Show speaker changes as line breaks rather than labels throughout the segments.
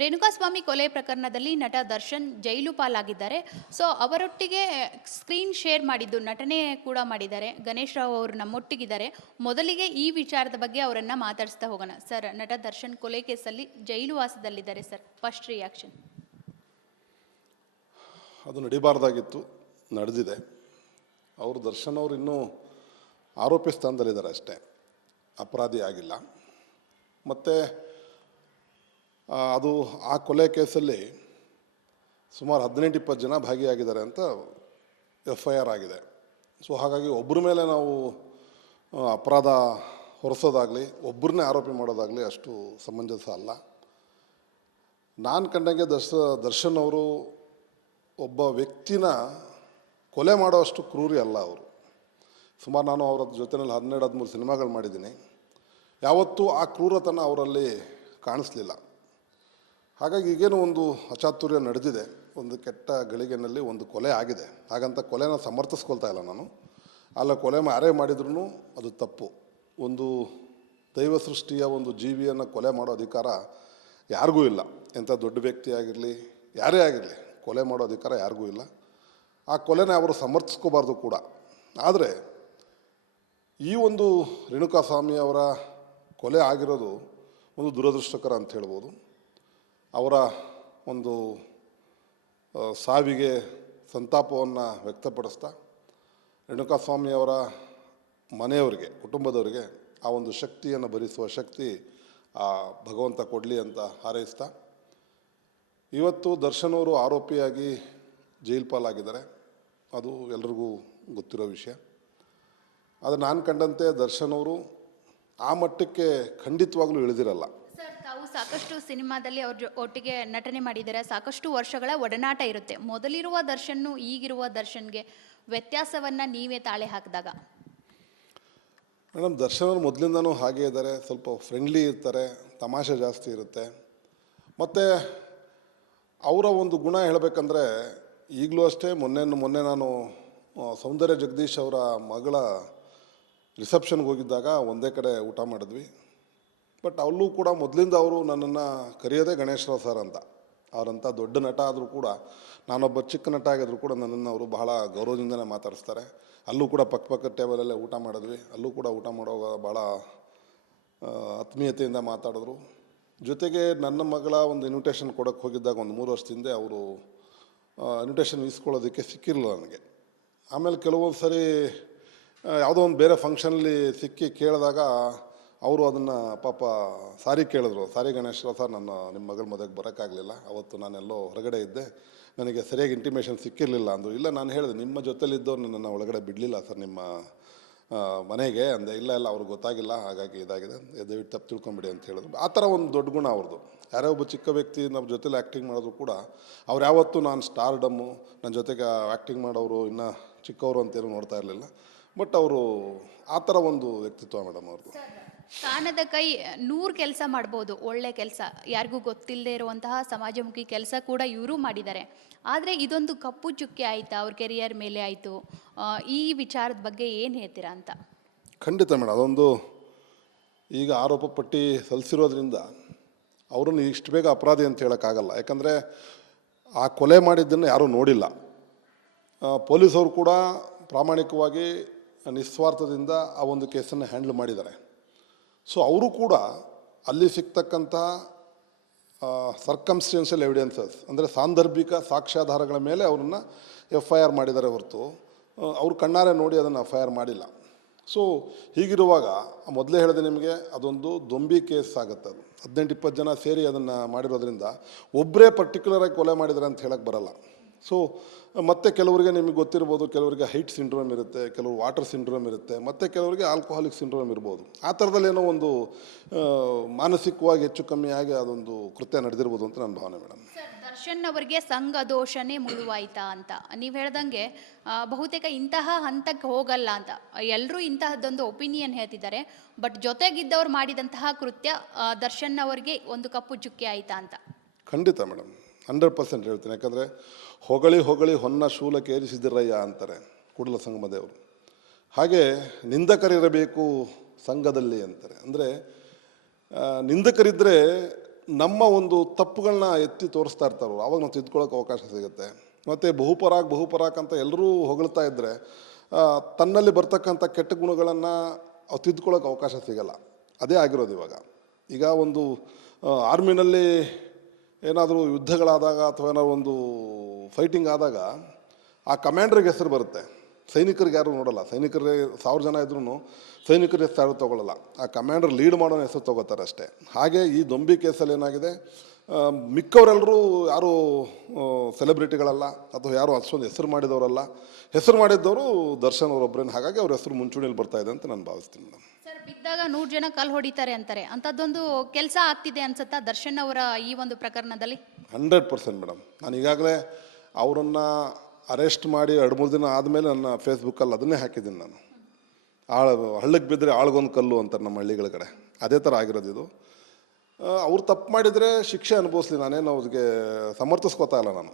ರೇಣುಕಾಸ್ವಾಮಿ ಕೊಲೆ ಪ್ರಕರಣದಲ್ಲಿ ನಟ ದರ್ಶನ್ ಜೈಲು ಪಾಲಾಗಿದ್ದಾರೆ. ಸೊ ಅವರೊಟ್ಟಿಗೆ ಸ್ಕ್ರೀನ್ ಶೇರ್ ಮಾಡಿದ್ದು, ನಟನೆ ಕೂಡ ಮಾಡಿದ್ದಾರೆ. ಗಣೇಶ್ ರಾವ್ ಅವರು ನಮ್ಮೊಟ್ಟಿಗಿದ್ದಾರೆ. ಮೊದಲಿಗೆ ಈ ವಿಚಾರದ ಬಗ್ಗೆ ಅವರನ್ನ ಮಾತಾಡಿಸ್ತಾ ಹೋಗೋಣ. ಸರ್, ನಟ ದರ್ಶನ್ ಕೊಲೆ ಕೇಸಲ್ಲಿ ಜೈಲು ವಾಸದಲ್ಲಿದ್ದಾರೆ ಸರ್. ಫಸ್ಟ್ ರಿಯಾಕ್ಷನ್
ಅದು ನಡಿಬಾರ್ದಾಗಿತ್ತು, ನಡೆದಿದೆ. ಅವರು ದರ್ಶನ್ ಅವರು ಇನ್ನೂ ಆರೋಪಿ ಸ್ಥಾನದಲ್ಲಿದ್ದಾರೆ ಅಷ್ಟೇ. ಅಪರಾಧಿ ಆಗಿಲ್ಲ. ಮತ್ತು ಅದು ಆ ಕೊಲೆ ಕೇಸಲ್ಲಿ ಸುಮಾರು ಹದಿನೆಂಟು ಇಪ್ಪತ್ತು ಜನ ಭಾಗಿಯಾಗಿದ್ದಾರೆ ಅಂತ ಎಫ್ ಐ ಆರ್ ಆಗಿದೆ. ಸೊ ಹಾಗಾಗಿ ಒಬ್ಬರ ಮೇಲೆ ನಾವು ಅಪರಾಧ ಹೊರಿಸೋದಾಗಲಿ ಒಬ್ಬರನ್ನೇ ಆರೋಪಿ ಮಾಡೋದಾಗಲಿ ಅಷ್ಟು ಸಮಂಜಸ ಅಲ್ಲ. ನಾನು ಕಂಡಂಗೆ ದರ್ಶ, ದರ್ಶನ್ ಅವರು ಒಬ್ಬ ವ್ಯಕ್ತಿನ ಕೊಲೆ ಮಾಡೋಷ್ಟು ಕ್ರೂರಿ ಅಲ್ಲ ಅವರು. ಸುಮಾರು ನಾನು ಅವರ ಜೊತೆಯಲ್ಲಿ ಹನ್ನೆರಡು ಹದಿಮೂರು ಸಿನಿಮಾಗಳು ಮಾಡಿದ್ದೀನಿ. ಯಾವತ್ತೂ ಆ ಕ್ರೂರತನ ಅವರಲ್ಲಿ ಕಾಣಿಸ್ಲಿಲ್ಲ. ಹಾಗಾಗಿ ಈಗೇನು ಒಂದು ಅಚಾತುರ್ಯ ನಡೆದಿದೆ, ಒಂದು ಕೆಟ್ಟ ಗಳಿಗೆನಲ್ಲಿ ಒಂದು ಕೊಲೆ ಆಗಿದೆ. ಹಾಗಂತ ಕೊಲೆನ ಸಮರ್ಥಿಸ್ಕೊಳ್ತಾ ಇಲ್ಲ ನಾನು. ಅಲ್ಲ, ಕೊಲೆ ಯಾರೇ ಮಾಡಿದ್ರೂ ಅದು ತಪ್ಪು. ಒಂದು ದೈವ ಸೃಷ್ಟಿಯ ಒಂದು ಜೀವಿಯನ್ನು ಕೊಲೆ ಮಾಡೋ ಅಧಿಕಾರ ಯಾರಿಗೂ ಇಲ್ಲ. ಎಂಥ ದೊಡ್ಡ ವ್ಯಕ್ತಿ ಆಗಿರಲಿ, ಯಾರೇ ಆಗಿರಲಿ, ಕೊಲೆ ಮಾಡೋ ಅಧಿಕಾರ ಯಾರಿಗೂ ಇಲ್ಲ. ಆ ಕೊಲೆನ ಅವರು ಸಮರ್ಥಿಸ್ಕೋಬಾರ್ದು ಕೂಡ. ಆದರೆ, ಈ ಒಂದು ರೇಣುಕಾಸ್ವಾಮಿ ಅವರ ಕೊಲೆ ಆಗಿರೋದು ಒಂದು ದುರದೃಷ್ಟಕರ ಅಂತ ಹೇಳ್ಬೋದು. ಅವರ ಒಂದು ಸಾವಿಗೆ ಸಂತಾಪವನ್ನು ವ್ಯಕ್ತಪಡಿಸ್ತಾ ರೇಣುಕಾಸ್ವಾಮಿ ಅವರ ಮನೆಯವರಿಗೆ, ಕುಟುಂಬದವರಿಗೆ ಆ ಒಂದು ಶಕ್ತಿಯನ್ನು ಭರಿಸುವ ಶಕ್ತಿ ಆ ಭಗವಂತ ಕೊಡಲಿ ಅಂತ ಹಾರೈಸ್ತಾ ಇವತ್ತು ದರ್ಶನ್ ಅವರು ಆರೋಪಿಯಾಗಿ ಜೈಲು ಪಾಲಾಗಿದ್ದಾರೆ. ಅದು ಎಲ್ರಿಗೂ ಗೊತ್ತಿರೋ ವಿಷಯ. ಆದರೆ ನಾನು ಕಂಡಂತೆ ದರ್ಶನ್ ಅವರು ಆ ಮಟ್ಟಕ್ಕೆ ಖಂಡಿತವಾಗಲೂ ಇಳಿದಿರಲ್ಲ.
ಸರ್, ತಾವು ಸಾಕಷ್ಟು ಸಿನಿಮಾದಲ್ಲಿ ಅವ್ರ ಒಟ್ಟಿಗೆ ನಟನೆ ಮಾಡಿದ್ದಾರೆ? ಸಾಕಷ್ಟು ವರ್ಷಗಳ ಒಡನಾಟ ಇರುತ್ತೆ. ಮೊದಲಿರುವ ದರ್ಶನ್ನು ಈಗಿರುವ ದರ್ಶನ್ಗೆ ವ್ಯತ್ಯಾಸವನ್ನ ನೀವೇ ತಾಳೆ ಹಾಕಿದಾಗ?
ಮೇಡಮ್ ದರ್ಶನ್ ಅವರು ಮೊದಲಿಂದನೂ ಹಾಗೆ ಇದ್ದಾರೆ. ಸ್ವಲ್ಪ ಫ್ರೆಂಡ್ಲಿ ಇರ್ತಾರೆ, ತಮಾಷೆ ಜಾಸ್ತಿ ಇರುತ್ತೆ. ಮತ್ತು ಅವರ ಒಂದು ಗುಣ ಹೇಳಬೇಕಂದ್ರೆ, ಈಗಲೂ ಅಷ್ಟೇ ಮೊನ್ನೆ ಮೊನ್ನೆ ನಾನು ಸೌಂದರ್ಯ ಜಗದೀಶ್ ಅವರ ಮಗಳ ರಿಸೆಪ್ಷನ್ಗೆ ಹೋಗಿದ್ದಾಗ ಒಂದೇ ಕಡೆ ಊಟ ಮಾಡಿದ್ವಿ. ಬಟ್ ಅಲ್ಲೂ ಕೂಡ ಮೊದಲಿಂದ ಅವರು ನನ್ನನ್ನು ಕರೆಯೋದೇ ಗಣೇಶ್ರಾವ್ ಸರ್ ಅಂತ. ಅವರಂಥ ದೊಡ್ಡ ನಟ ಆದರೂ ಕೂಡ, ನಾನೊಬ್ಬ ಚಿಕ್ಕ ನಟ ಆಗಿದ್ರು ಕೂಡ ನನ್ನನ್ನು ಅವರು ಬಹಳ ಗೌರವದಿಂದನೇ ಮಾತಾಡಿಸ್ತಾರೆ. ಅಲ್ಲೂ ಕೂಡ ಪಕ್ಕ ಪಕ್ಕದ ಟೇಬಲಲ್ಲೇ ಊಟ ಮಾಡಿದ್ವಿ. ಅಲ್ಲೂ ಕೂಡ ಊಟ ಮಾಡುವಾಗ ಭಾಳ ಆತ್ಮೀಯತೆಯಿಂದ ಮಾತಾಡಿದ್ರು. ಜೊತೆಗೆ ನನ್ನ ಮಗಳ ಒಂದು ಇನ್ವಿಟೇಷನ್ ಕೊಡೋಕ್ಕೆ ಹೋಗಿದ್ದಾಗ ಒಂದು ಮೂರು ವರ್ಷದ ಹಿಂದೆ ಅವರು ಇನ್ವಿಟೇಷನ್ ಇಸ್ಕೊಳ್ಳೋದಕ್ಕೆ ಸಿಕ್ಕಿರಲಿಲ್ಲ ನನಗೆ. ಆಮೇಲೆ ಕೆಲವೊಂದು ಸರಿ ಯಾವುದೋ ಒಂದು ಬೇರೆ ಫಂಕ್ಷನಲ್ಲಿ ಸಿಕ್ಕಿ ಕೇಳಿದಾಗ ಅವರು ಅದನ್ನು ಪಾಪ ಸಾರಿ ಕೇಳಿದ್ರು. ಸಾರಿ ಗಣೇಶ್ವರ ಸರ್ ನನ್ನ ನಿಮ್ಮ ಮಗಳ ಮದುವೆಗೆ ಬರೋಕ್ಕಾಗಲಿಲ್ಲ. ಅವತ್ತು ನಾನೆಲ್ಲೋ ಹೊರಗಡೆ ಇದ್ದೆ. ನನಗೆ ಸರಿಯಾಗಿ ಇಂಟಿಮೇಷನ್ ಸಿಕ್ಕಿರಲಿಲ್ಲ ಅಂದರು. ಇಲ್ಲ, ನಾನು ಹೇಳಿದೆ, ನಿಮ್ಮ ಜೊತೆಲಿದ್ದವ್ರು ನನ್ನನ್ನು ಒಳಗಡೆ ಬಿಡಲಿಲ್ಲ ಸರ್, ನಿಮ್ಮ ಮನೆಗೆ ಅಂದೆ. ಇಲ್ಲ ಇಲ್ಲ, ಅವ್ರಿಗೆ ಗೊತ್ತಾಗಿಲ್ಲ, ಹಾಗಾಗಿ ಇದಾಗಿದೆ. ದಯವಿಟ್ಟು ತಪ್ಪು ತಿಳ್ಕೊಂಬಿಡಿ ಅಂತ ಹೇಳಿದ್ರು. ಆ ಥರ ಒಂದು ದೊಡ್ಡ ಗುಣ ಅವ್ರದ್ದು. ಯಾರೋ ಒಬ್ಬ ಚಿಕ್ಕ ವ್ಯಕ್ತಿ ನಮ್ಮ ಜೊತೆಲಿ ಆ್ಯಕ್ಟಿಂಗ್ ಮಾಡೋದು ಕೂಡ, ಅವ್ರು ಯಾವತ್ತೂ ನಾನು ಸ್ಟಾರ್ ಡಮ್ಮು ನನ್ನ ಜೊತೆಗೆ ಆ್ಯಕ್ಟಿಂಗ್ ಮಾಡೋರು, ಇನ್ನೂ ಚಿಕ್ಕವರು ಅಂತೇನು ನೋಡ್ತಾ ಇರಲಿಲ್ಲ. ಬಟ್ ಅವರು ಆ ಥರ ಒಂದು ವ್ಯಕ್ತಿತ್ವ ಮೇಡಮ್ ಅವ್ರದ್ದು.
ಕಾಣದ ಕೈ ನೂರು ಕೆಲಸ ಮಾಡ್ಬೋದು, ಒಳ್ಳೆ ಕೆಲಸ. ಯಾರಿಗೂ ಗೊತ್ತಿಲ್ಲದೆ ಇರುವಂತಹ ಸಮಾಜಮುಖಿ ಕೆಲಸ ಕೂಡ ಇವರು ಮಾಡಿದ್ದಾರೆ. ಆದರೆ ಇದೊಂದು ಕಪ್ಪು ಚುಕ್ಕೆ ಆಯ್ತಾ? ಅವ್ರ ಕೆರಿಯರ್ ಮೇಲೆ ಆಯಿತು. ಈ ವಿಚಾರದ ಬಗ್ಗೆ ಏನು ಹೇಳ್ತೀರಾ ಅಂತ?
ಖಂಡಿತ ಮೇಡಮ್ ಅದೊಂದು ಈಗ ಆರೋಪ ಪಟ್ಟಿ ಸಲ್ಲಿಸಿರೋದ್ರಿಂದ ಅವರನ್ನು ಇಷ್ಟು ಬೇಗ ಅಪರಾಧಿ ಅಂತ ಹೇಳೋಕ್ಕಾಗಲ್ಲ. ಯಾಕಂದರೆ ಆ ಕೊಲೆ ಮಾಡಿದ್ದನ್ನು ಯಾರೂ ನೋಡಿಲ್ಲ. ಪೊಲೀಸವರು ಕೂಡ ಪ್ರಾಮಾಣಿಕವಾಗಿ ನಿಸ್ವಾರ್ಥದಿಂದ ಆ ಒಂದು ಕೇಸನ್ನು ಹ್ಯಾಂಡಲ್ ಮಾಡಿದ್ದಾರೆ. ಸೊ ಅವರು ಕೂಡ ಅಲ್ಲಿ ಸಿಗ್ತಕ್ಕಂಥ ಸರ್ಕಮ್ಸ್ಟೆನ್ಷಿಯಲ್ ಎವಿಡೆನ್ಸಸ್ ಅಂದರೆ ಸಾಂದರ್ಭಿಕ ಸಾಕ್ಷ್ಯಾಧಾರಗಳ ಮೇಲೆ ಅವರನ್ನು ಎಫ್ ಐ ಆರ್ ಮಾಡಿದ್ದಾರೆ ಹೊರತು ಅವರು ಕಣ್ಣಾರೆ ನೋಡಿ ಅದನ್ನು ಎಫ್ ಐ ಆರ್ ಮಾಡಿಲ್ಲ. ಸೊ ಹೀಗಿರುವಾಗ, ಮೊದಲೇ ಹೇಳಿದೆ ನಿಮಗೆ, ಅದೊಂದು ದೊಂಬಿ ಕೇಸ್ ಆಗುತ್ತೆ ಅದು. ಹದಿನೆಂಟು, ಇಪ್ಪತ್ತು ಜನ ಸೇರಿ ಅದನ್ನು ಮಾಡಿರೋದ್ರಿಂದ ಒಬ್ಬರೇ ಪರ್ಟಿಕ್ಯುಲರಾಗಿ ಕೊಲೆ ಮಾಡಿದ್ದಾರೆ ಅಂತ ಹೇಳಕ್ಕೆ ಬರಲ್ಲ. ಸೊ ಮತ್ತೆ ಕೆಲವರಿಗೆ ನಿಮಗೆ ಗೊತ್ತಿರ್ಬೋದು ಕೆಲವರಿಗೆ ಹೈಟ್ ಸಿಂಡ್ರೋಮ್ ಇರುತ್ತೆ ಕೆಲವರು ವಾಟರ್ ಸಿಂಡ್ರೋಮ್ ಇರುತ್ತೆ ಮತ್ತು ಕೆಲವರಿಗೆ ಆಲ್ಕೋಹಾಲಿಕ್ ಸಿಂಡ್ರೋಮ್ ಇರ್ಬೋದು. ಆ ಥರದಲ್ಲೇನೋ ಒಂದು ಮಾನಸಿಕವಾಗಿ ಹೆಚ್ಚು ಕಮ್ಮಿ ಆಗಿ ಅದೊಂದು ಕೃತ್ಯ ನಡೆದಿರ್ಬೋದು ಅಂತ ನನ್ನ ಭಾವನೆ ಮೇಡಮ್.
ದರ್ಶನ್ ಅವರಿಗೆ ಸಂಘ ದೋಷನೇ ಮುಳುವಾಯ್ತಾ ಅಂತ. ನೀವು ಹೇಳ್ದಂಗೆ ಬಹುತೇಕ ಇಂತಹ ಹಂತಕ್ಕೆ ಹೋಗಲ್ಲ ಅಂತ. ಎಲ್ಲರೂ ಇಂತಹದ್ದೊಂದು ಒಪಿನಿಯನ್ ಹೇಳ್ತಿದ್ದಾರೆ. ಬಟ್ ಜೊತೆಗಿದ್ದವ್ರು ಮಾಡಿದಂತಹ ಕೃತ್ಯ ದರ್ಶನ್ ಅವರಿಗೆ ಒಂದು ಕಪ್ಪು ಚುಕ್ಕೆ ಆಯ್ತಾ ಅಂತ.
ಖಂಡಿತ ಮೇಡಮ್. ಹಂಡ್ರೆಡ್ ಪರ್ಸೆಂಟ್ ಹೇಳ್ತೀನಿ. ಯಾಕಂದರೆ ಹೊಗಳಿ ಹೊಗಳಿ ಹೊನ್ನ ಶೂಲಕ್ಕೆ ಏರಿಸಿದಿರಯ್ಯ ಅಂತಾರೆ ಕೂಡಲ ಸಂಗಮ ದೇವರು. ಹಾಗೆ ನಿಂದಕರಿರಬೇಕು ಸಂಘದಲ್ಲಿ ಅಂತಾರೆ. ಅಂದರೆ ನಿಂದಕರಿದ್ದರೆ ನಮ್ಮ ಒಂದು ತಪ್ಪುಗಳನ್ನ ಎತ್ತಿ ತೋರಿಸ್ತಾ ಇರ್ತಾರೆ. ಆವಾಗ ನಾವು ತಿದ್ಕೊಳ್ಳೋಕೆ ಅವಕಾಶ ಸಿಗುತ್ತೆ. ಮತ್ತು ಬಹುಪರಾಗ್ ಬಹುಪರಾಕ್ ಅಂತ ಎಲ್ಲರೂ ಹೊಗಳ್ತಾ ಇದ್ದರೆ ತನ್ನಲ್ಲಿ ಬರ್ತಕ್ಕಂಥ ಕೆಟ್ಟ ಗುಣಗಳನ್ನು ಅವು ತಿದ್ಕೊಳ್ಳೋಕೆ ಅವಕಾಶ ಸಿಗಲ್ಲ. ಅದೇ ಆಗಿರೋದು ಇವಾಗ. ಈಗ ಒಂದು ಆರ್ಮಿನಲ್ಲಿ ಏನಾದರೂ ಯುದ್ಧಗಳಾದಾಗ ಅಥವಾ ಏನಾದ್ರು ಒಂದು ಫೈಟಿಂಗ್ ಆದಾಗ ಆ ಕಮಾಂಡ್ರಿಗೆ ಹೆಸರು ಬರುತ್ತೆ. ಸೈನಿಕರಿಗೆ ಯಾರು ನೋಡಲ್ಲ. ಸೈನಿಕರೇ ಸಾವಿರ ಜನ ಇದ್ರೂ ಸೈನಿಕರ ಹೆಸರು ತೊಗೊಳ್ಳಲ್ಲ ಆ ಕಮಾಂಡರ್ ಲೀಡ್ ಮಾಡೋ ಹೆಸರು ತೊಗೋತಾರೆ ಅಷ್ಟೇ. ಹಾಗೆ ಈ ದೊಂಬಿ ಕೇಸಲ್ಲಿ ಏನಾಗಿದೆ? ಮಿಕ್ಕವರೆಲ್ಲರೂ ಯಾರು ಸೆಲೆಬ್ರಿಟಿಗಳಲ್ಲ ಅಥವಾ ಯಾರು ಅಷ್ಟೊಂದು ಹೆಸರು ಮಾಡಿದವರಲ್ಲ. ಹೆಸರು ಮಾಡಿದ್ದವರು ದರ್ಶನ್ ಅವರೊಬ್ಬರೇನು ಹಾಗಾಗಿ ಅವ್ರ ಹೆಸರು ಮುಂಚೂಣಿಯಲ್ಲಿ ಬರ್ತಾ ಇದೆ ಅಂತ ನಾನು ಭಾವಿಸ್ತೀನಿ ಮೇಡಮ್.
ಸರ್ ಬಿದ್ದಾಗ ನೂರು ಜನ ಕಲ್ಲು ಹೊಡಿತಾರೆ ಅಂತಾರೆ. ಅಂಥದ್ದೊಂದು ಕೆಲಸ ಆಗ್ತಿದೆ ಅನ್ಸುತ್ತಾ ದರ್ಶನ್ ಅವರ ಈ ಒಂದು ಪ್ರಕರಣದಲ್ಲಿ?
Hundred percent madam. ನಾನು ಈಗಾಗಲೇ ಅವರನ್ನು ಅರೆಸ್ಟ್ ಮಾಡಿ ಎರಡು ಮೂರು ದಿನ ಆದಮೇಲೆ ನನ್ನ ಫೇಸ್ಬುಕ್ಕಲ್ಲಿ ಅದನ್ನೇ ಹಾಕಿದ್ದೀನಿ ನಾನು. ಆಳ ಹಳ್ಳಕ್ಕೆ ಬಿದ್ದರೆ ಆಳ್ಗೊಂದು ಕಲ್ಲು ಅಂತಾರೆ ನಮ್ಮ ಹಳ್ಳಿಗಳ ಕಡೆ. ಅದೇ ಥರ ಆಗಿರೋದು ಇದು. ಅವ್ರು ತಪ್ಪು ಮಾಡಿದರೆ ಶಿಕ್ಷೆ ಅನುಭವಿಸ್ಲಿ. ನಾನೇನು ಅವ್ರಿಗೆ ಸಮರ್ಥಿಸ್ಕೋತಾ ಇಲ್ಲ ನಾನು.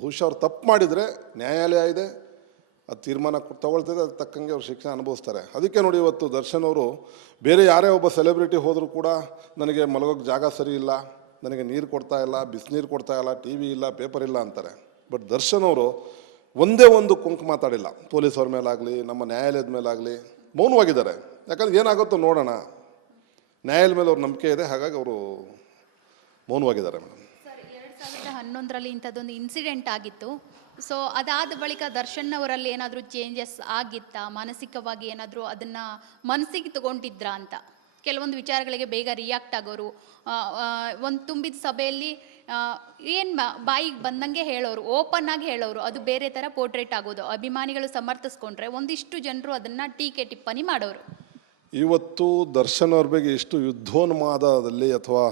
ಬಹುಶಃ ಅವ್ರು ತಪ್ಪು ಮಾಡಿದರೆ ನ್ಯಾಯಾಲಯ ಇದೆ, ಅದು ತೀರ್ಮಾನ ತಗೊಳ್ತಿದೆ, ಅದಕ್ಕೆ ತಕ್ಕಂಗೆ ಅವ್ರು ಶಿಕ್ಷೆ ಅನುಭವಿಸ್ತಾರೆ. ಅದಕ್ಕೆ ನೋಡಿ ಇವತ್ತು ದರ್ಶನ್ ಅವರು, ಬೇರೆ ಯಾರೇ ಒಬ್ಬ ಸೆಲೆಬ್ರಿಟಿ ಹೋದರೂ ಕೂಡ ನನಗೆ ಮಲಗೋಕ್ಕೆ ಜಾಗ ಸರಿ ಇಲ್ಲ, ನನಗೆ ನೀರು ಕೊಡ್ತಾ ಇಲ್ಲ, ಬಿಸಿನೀರು ಕೊಡ್ತಾ ಇಲ್ಲ ಟಿ ವಿ ಇಲ್ಲ, ಪೇಪರ್ ಇಲ್ಲ ಅಂತಾರೆ. ಬಟ್ ದರ್ಶನ್ ಅವರು ಒಂದೇ ಒಂದು ಕುಂಕು ಮಾತಾಡಿಲ್ಲ. ಪೊಲೀಸವ್ರ ಮೇಲಾಗಲಿ, ನಮ್ಮ ನ್ಯಾಯಾಲಯದ ಮೇಲಾಗಲಿ, ಮೌನವಾಗಿದ್ದಾರೆ. ಯಾಕಂದ್ರೆ ಏನಾಗುತ್ತೋ ನೋಡೋಣ. ನ್ಯಾಯಾಲಯದ ಮೇಲೆ ಅವ್ರ ನಂಬಿಕೆ ಇದೆ, ಹಾಗಾಗಿ ಅವರು ಮೌನವಾಗಿದ್ದಾರೆ ಮೇಡಮ್.
ಸಾವಿರದ ಹನ್ನೊಂದರಲ್ಲಿ ಇಂಥದ್ದೊಂದು ಇನ್ಸಿಡೆಂಟ್ ಆಗಿತ್ತು. ಸೊ ಅದಾದ ಬಳಿಕ ದರ್ಶನ್ ಅವರಲ್ಲಿ ಏನಾದರೂ ಚೇಂಜಸ್ ಆಗಿತ್ತಾ? ಮಾನಸಿಕವಾಗಿ ಏನಾದರೂ ಅದನ್ನು ಮನಸ್ಸಿಗೆ ತಗೊಂಡಿದ್ರಾ ಅಂತ? ಕೆಲವೊಂದು ವಿಚಾರಗಳಿಗೆ ಬೇಗ ರಿಯಾಕ್ಟ್ ಆಗೋರು. ಒಂದು ತುಂಬಿದ ಸಭೆಯಲ್ಲಿ ಏನು ಬಾಯಿಗೆ ಬಂದಂಗೆ ಹೇಳೋರು ಓಪನ್ ಆಗಿ ಹೇಳೋರು, ಅದು ಬೇರೆ ಥರ ಪೋರ್ಟ್ರೇಟ್ ಆಗೋದು. ಅಭಿಮಾನಿಗಳು ಸಮರ್ಥಿಸ್ಕೊಂಡ್ರೆ ಒಂದಿಷ್ಟು ಜನರು ಅದನ್ನು ಟೀಕೆ ಟಿಪ್ಪಣಿ ಮಾಡೋರು.
ಇವತ್ತು ದರ್ಶನ್ ಅವ್ರ ಬಗ್ಗೆ ಎಷ್ಟು ಯುದ್ಧೋನ್ಮಾದದಲ್ಲಿ ಅಥವಾ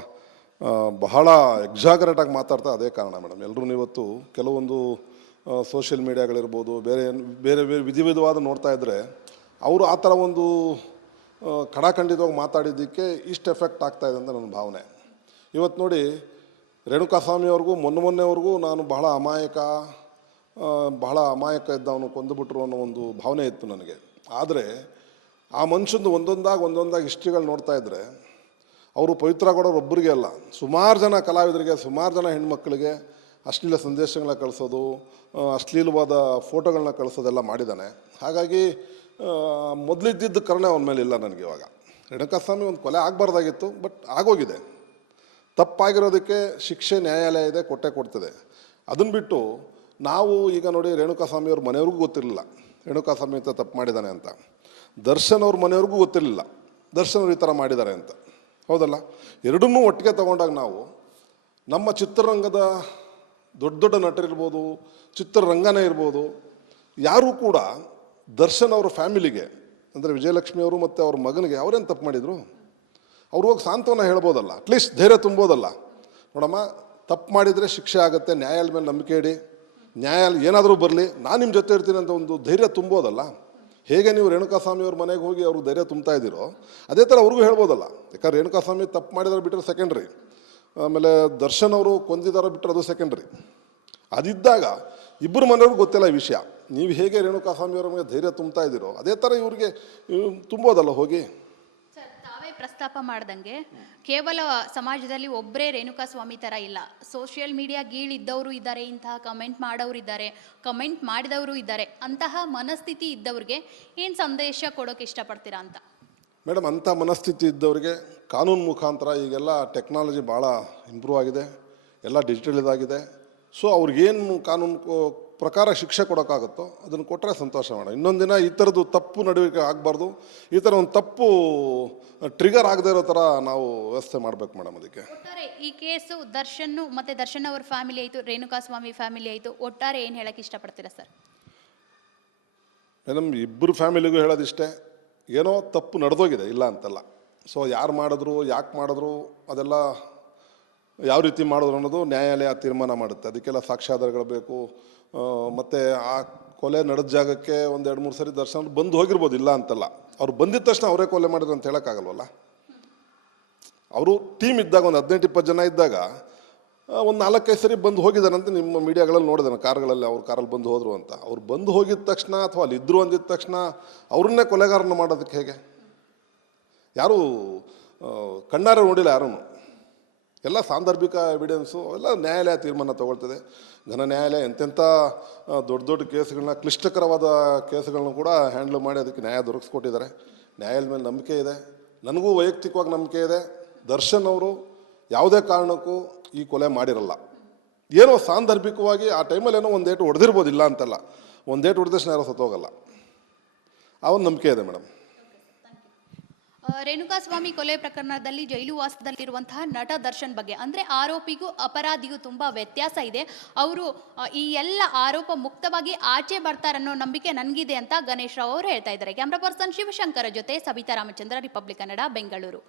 ಬಹಳ ಎಕ್ಸಾಗರೇಟ್ ಆಗಿ ಮಾತಾಡ್ತಾ ಅದೇ ಕಾರಣ ಮೇಡಮ್. ಎಲ್ಲರೂ ಇವತ್ತು ಕೆಲವೊಂದು ಸೋಷಿಯಲ್ ಮೀಡಿಯಾಗಳಿರ್ಬೋದು, ಬೇರೆ ಬೇರೆ ಬೇರೆ ವಿಧಿ ವಿಧವಾದ ನೋಡ್ತಾ ಇದ್ದರೆ ಅವರು ಆ ಥರ ಒಂದು ಕಡಾಖಂಡಿತವಾಗಿ ಮಾತಾಡಿದ್ದಕ್ಕೆ ಇಷ್ಟು ಎಫೆಕ್ಟ್ ಆಗ್ತಾ ಇದೆ ಅಂತ ನನ್ನ ಭಾವನೆ. ಇವತ್ತು ನೋಡಿ ರೇಣುಕಾಸ್ವಾಮಿಯವ್ರಿಗೂ ಮೊನ್ನೆ ಮೊನ್ನೆವರೆಗೂ ನಾನು ಬಹಳ ಅಮಾಯಕ ಬಹಳ ಅಮಾಯಕ ಇದ್ದವನು ಕೊಂದುಬಿಟ್ರು ಅನ್ನೋ ಒಂದು ಭಾವನೆ ಇತ್ತು ನನಗೆ. ಆದರೆ ಆ ಮನುಷ್ಯಂದು ಒಂದೊಂದಾಗಿ ಒಂದೊಂದಾಗಿ ಹಿಸ್ಟ್ರಿಗಳು ನೋಡ್ತಾ ಇದ್ದರೆ ಅವರು ಪವಿತ್ರ ಕೊಡೋರು ಒಬ್ಬರಿಗೆ ಅಲ್ಲ. ಸುಮಾರು ಜನ ಕಲಾವಿದರಿಗೆ, ಸುಮಾರು ಜನ ಹೆಣ್ಮಕ್ಳಿಗೆ ಅಶ್ಲೀಲ ಸಂದೇಶಗಳನ್ನ ಕಳಿಸೋದು ಅಶ್ಲೀಲವಾದ ಫೋಟೋಗಳನ್ನ ಕಳಿಸೋದೆಲ್ಲ ಮಾಡಿದ್ದಾನೆ. ಹಾಗಾಗಿ ಮೊದಲಿದ್ದಿದ್ದ ಕರುಣೆ ಅವನ ಮೇಲೆ ಇಲ್ಲ ನನಗೆ ಇವಾಗ. ರೇಣುಕಾಸ್ವಾಮಿ ಒಂದು ಕೊಲೆ ಆಗಬಾರ್ದಾಗಿತ್ತು, ಬಟ್ ಆಗೋಗಿದೆ. ತಪ್ಪಾಗಿರೋದಕ್ಕೆ ಶಿಕ್ಷೆ ನ್ಯಾಯಾಲಯ ಇದೆ, ಕೊಟ್ಟೆ ಕೊಡ್ತದೆ. ಅದನ್ನು ಬಿಟ್ಟು ನಾವು ಈಗ ನೋಡಿ ರೇಣುಕಾಸ್ವಾಮಿಯವ್ರ ಮನೆಯವ್ರಿಗೂ ಗೊತ್ತಿರಲಿಲ್ಲ. ರೇಣುಕಾಸ್ವಾಮಿ ಅಂತ ತಪ್ಪು ಮಾಡಿದ್ದಾನೆ ಅಂತ. ದರ್ಶನ್ ಅವ್ರ ಮನೆಯವ್ರಿಗೂ ಗೊತ್ತಿರಲಿಲ್ಲ. ದರ್ಶನ್ ಅವ್ರು ಈ ಥರ ಮಾಡಿದ್ದಾರೆ ಅಂತ. ಹೌದಲ್ಲ? ಎರಡನ್ನೂ ಒಟ್ಟಿಗೆ ತಗೊಂಡಾಗ ನಾವು ನಮ್ಮ ಚಿತ್ರರಂಗದ ದೊಡ್ಡ ದೊಡ್ಡ ನಟರಿರ್ಬೋದು, ಚಿತ್ರರಂಗನೇ ಇರ್ಬೋದು, ಯಾರೂ ಕೂಡ ದರ್ಶನ್ ಅವರ ಫ್ಯಾಮಿಲಿಗೆ, ಅಂದರೆ ವಿಜಯಲಕ್ಷ್ಮಿ ಅವರು ಮತ್ತು ಅವ್ರ ಮಗನಿಗೆ ಅವರೇನು ತಪ್ಪು ಮಾಡಿದರು? ಅವ್ರು ಹೋಗಿ ಸಾಂತ್ವನ ಹೇಳ್ಬೋದಲ್ಲ ಅಟ್ಲೀಸ್ಟ್ ಧೈರ್ಯ ತುಂಬೋದಲ್ಲ. ನೋಡಮ್ಮ, ತಪ್ಪು ಮಾಡಿದರೆ ಶಿಕ್ಷೆ ಆಗುತ್ತೆ ನ್ಯಾಯಾಲಯ ಮೇಲೆ ನಂಬಿಕೆ ಇಡಿ ನ್ಯಾಯಾಲಯ ಏನಾದರೂ ಬರಲಿ, ನಾನು ನಿಮ್ಮ ಜೊತೆ ಇರ್ತೀನಿ ಅಂತ ಒಂದು ಧೈರ್ಯ ತುಂಬೋದಲ್ಲ? ಹೇಗೆ ನೀವು ರೇಣುಕಾಸ್ವಾಮಿ ಅವ್ರ ಮನೆಗೆ ಹೋಗಿ ಅವರು ಧೈರ್ಯ ತುಂಬ್ತಾ ಇದ್ದೀರೋ, ಅದೇ ಥರ ಅವ್ರಿಗೂ ಹೇಳ್ಬೋದಲ್ಲ. ಯಾಕಂದ್ರೆ ರೇಣುಕಾಸ್ವಾಮಿ ತಪ್ಪು ಮಾಡಿದ್ರೆ ಬಿಟ್ಟರೆ ಸೆಕೆಂಡ್ರಿ ಆಮೇಲೆ ದರ್ಶನ್ ಅವರು ಕೊಂದಿದಾರ ಬಿಟ್ಟರೆ ಅದು ಸೆಕೆಂಡ್ರಿ ಅದಿದ್ದಾಗ ಇಬ್ಬರು ಮನೆಯವ್ರಿಗೆ ಗೊತ್ತಿಲ್ಲ ಈ ವಿಷಯ. ನೀವು ಹೇಗೆ ರೇಣುಕಾಸ್ವಾಮಿ ಅವ್ರ ಮೇಲೆ ಧೈರ್ಯ ತುಂಬ್ತಾ ಇದ್ದೀರೋ, ಅದೇ ಥರ ಇವ್ರಿಗೆ ಇವ್ ತುಂಬೋದಲ್ಲ ಹೋಗಿ.
ಪ್ರಸ್ತಾಪ ಮಾಡ್ದಂಗೆ ಕೇವಲ ಸಮಾಜದಲ್ಲಿ ಒಬ್ಬರೇ ರೇಣುಕಾ ಸ್ವಾಮಿ ಥರ ಇಲ್ಲ. ಸೋಷಿಯಲ್ ಮೀಡಿಯಾ ಗೀಳಿದ್ದವರು ಇದ್ದಾರೆ, ಇಂತಹ ಕಮೆಂಟ್ ಮಾಡೋರು ಇದ್ದಾರೆ ಕಮೆಂಟ್ ಮಾಡಿದವರು ಇದ್ದಾರೆ, ಅಂತಹ ಮನಸ್ಥಿತಿ ಇದ್ದವ್ರಿಗೆ ಏನು ಸಂದೇಶ ಕೊಡೋಕೆ ಇಷ್ಟಪಡ್ತೀರಾ ಅಂತ?
ಮೇಡಮ್, ಅಂಥ ಮನಸ್ಥಿತಿ ಇದ್ದವರಿಗೆ ಕಾನೂನು ಮುಖಾಂತರ ಈಗೆಲ್ಲ ಟೆಕ್ನಾಲಜಿ ಭಾಳ ಇಂಪ್ರೂವ್ ಆಗಿದೆ, ಎಲ್ಲ ಡಿಜಿಟಲ್ ಇದಾಗಿದೆ. ಸೊ ಅವ್ರಿಗೇನು ಕಾನೂನು ಪ್ರಕಾರ ಶಿಕ್ಷೆ ಕೊಡೋಕ್ಕಾಗುತ್ತೋ ಅದನ್ನು ಕೊಟ್ಟರೆ ಸಂತೋಷ ಮೇಡಮ್ ಇನ್ನೊಂದು ದಿನ ಈ ಥರದ್ದು ತಪ್ಪು ನಡುವಿಕೆ ಆಗಬಾರ್ದು. ಈ ಥರ ಒಂದು ತಪ್ಪು ಟ್ರಿಗರ್ ಆಗದೆ ಇರೋ ಥರ ನಾವು ವ್ಯವಸ್ಥೆ ಮಾಡಬೇಕು ಮೇಡಮ್ ಅದಕ್ಕೆ.
ಈ ಕೇಸು ದರ್ಶನ್ ಮತ್ತು ದರ್ಶನ್ ಅವ್ರ ಫ್ಯಾಮಿಲಿ ಆಯಿತು ರೇಣುಕಾ ಸ್ವಾಮಿ ಫ್ಯಾಮಿಲಿ ಆಯಿತು ಒಟ್ಟಾರೆ ಏನು ಹೇಳಕ್ಕೆ ಇಷ್ಟಪಡ್ತೀರಾ ಸರ್?
ಮೇಡಮ್ ಇಬ್ಬರು ಫ್ಯಾಮಿಲಿಗೂ ಹೇಳೋದಿಷ್ಟೇ. ಏನೋ ತಪ್ಪು ನಡೆದೋಗಿದೆ ಇಲ್ಲ ಅಂತಲ್ಲ. ಸೊ ಯಾರು ಮಾಡಿದ್ರು ಯಾಕೆ ಮಾಡಿದ್ರು ಅದೆಲ್ಲ ಯಾವ ರೀತಿ ಮಾಡಿದ್ರು ಅನ್ನೋದು ನ್ಯಾಯಾಲಯ ತೀರ್ಮಾನ ಮಾಡುತ್ತೆ. ಅದಕ್ಕೆಲ್ಲ ಸಾಕ್ಷ್ಯಾಧಾರಗಳು ಬೇಕು. ಮತ್ತು ಆ ಕೊಲೆ ನಡೆದ ಜಾಗಕ್ಕೆ ಒಂದು ಎರಡು ಮೂರು ಸರಿ ದರ್ಶನ ಬಂದು ಹೋಗಿರ್ಬೋದು, ಇಲ್ಲ ಅಂತಲ್ಲ. ಅವ್ರು ಬಂದಿದ ತಕ್ಷಣ ಅವರೇ ಕೊಲೆ ಮಾಡಿದ್ರು ಅಂತ ಹೇಳೋಕ್ಕಾಗಲ್ವಲ್ಲ? ಅವರು ಟೀಮ್ ಇದ್ದಾಗ ಒಂದು ಹದಿನೆಂಟು, ಇಪ್ಪತ್ತು ಜನ ಇದ್ದಾಗ ಒಂದು ನಾಲ್ಕೈದು ಸರಿ ಬಂದು ಅಂತ ನಿಮ್ಮ ಮೀಡಿಯಾಗಳಲ್ಲಿ ನೋಡಿದಾನೆ, ಕಾರ್ಗಳಲ್ಲಿ ಅವ್ರ ಕಾರಲ್ಲಿ ಬಂದು ಹೋದರು ಅಂತ. ಅವ್ರು ಬಂದು ಹೋಗಿದ ತಕ್ಷಣ ಅಥವಾ ಅಲ್ಲಿ ಇದ್ದರು ಅಂದಿದ್ದ ತಕ್ಷಣ ಅವ್ರನ್ನೇ ಕೊಲೆಗಾರನ ಮಾಡೋದಕ್ಕೆ ಹೇಗೆ? ಯಾರೂ ಕಣ್ಣಾರೆ ನೋಡಿಲ್ಲ ಯಾರೂ ಎಲ್ಲ ಸಾಂದರ್ಭಿಕ ಎವಿಡೆನ್ಸು ಎಲ್ಲ ನ್ಯಾಯಾಲಯ ತೀರ್ಮಾನ ತಗೊಳ್ತದೆ. ಘನ ನ್ಯಾಯಾಲಯ ಎಂತೆಂಥ ದೊಡ್ಡ ದೊಡ್ಡ ಕೇಸ್ಗಳನ್ನ ಕ್ಲಿಷ್ಟಕರವಾದ ಕೇಸ್ಗಳನ್ನ ಕೂಡ ಹ್ಯಾಂಡ್ಲ್ ಮಾಡಿ ಅದಕ್ಕೆ ನ್ಯಾಯ ದೊರಕಿಸ್ಕೊಟ್ಟಿದ್ದಾರೆ. ನ್ಯಾಯಾಲಯದ ಮೇಲೆ ನಂಬಿಕೆ ಇದೆ. ನನಗೂ ವೈಯಕ್ತಿಕವಾಗಿ ನಂಬಿಕೆ ಇದೆ. ದರ್ಶನ್ ಅವರು ಯಾವುದೇ ಕಾರಣಕ್ಕೂ ಈ ಕೊಲೆ ಮಾಡಿರಲ್ಲ. ಏನೋ ಸಾಂದರ್ಭಿಕವಾಗಿ ಆ ಟೈಮಲ್ಲಿ ಏನೋ ಒಂದು ಏಟು ಹೊಡೆದಿರ್ಬೋದು ಇಲ್ಲ ಅಂತಲ್ಲ ಒಂದು ಹೊಡೆದಷ್ಟು ಯಾರೋ ಸತ್ತೋಗಲ್ಲ. ಆ ಒಂದು ನಂಬಿಕೆ ಇದೆ ಮೇಡಮ್.
ರೇಣುಕಾಸ್ವಾಮಿ ಕೊಲೆ ಪ್ರಕರಣದಲ್ಲಿ ಜೈಲು ವಾಸದಲ್ಲಿರುವಂತಹ ನಟ ದರ್ಶನ್ ಬಗ್ಗೆ, ಅಂದ್ರೆ ಆರೋಪಿಗೂ ಅಪರಾಧಿಗೂ ತುಂಬಾ ವ್ಯತ್ಯಾಸ ಇದೆ. ಅವರು ಈ ಎಲ್ಲ ಆರೋಪ ಮುಕ್ತವಾಗಿ ಆಚೆ ಬರ್ತಾರನ್ನೋ ನಂಬಿಕೆ ನನಗಿದೆ ಅಂತ ಗಣೇಶ್ ರಾವ್ ಅವರು ಹೇಳ್ತಾ ಇದ್ದಾರೆ. ಕ್ಯಾಮ್ರಾ ಪರ್ಸನ್ ಶಿವಶಂಕರ ಜೊತೆ ಸಬಿತಾ ರಾಮಚಂದ್ರ ರಿಪಬ್ಲಿಕ್ ಕನ್ನಡ ಬೆಂಗಳೂರು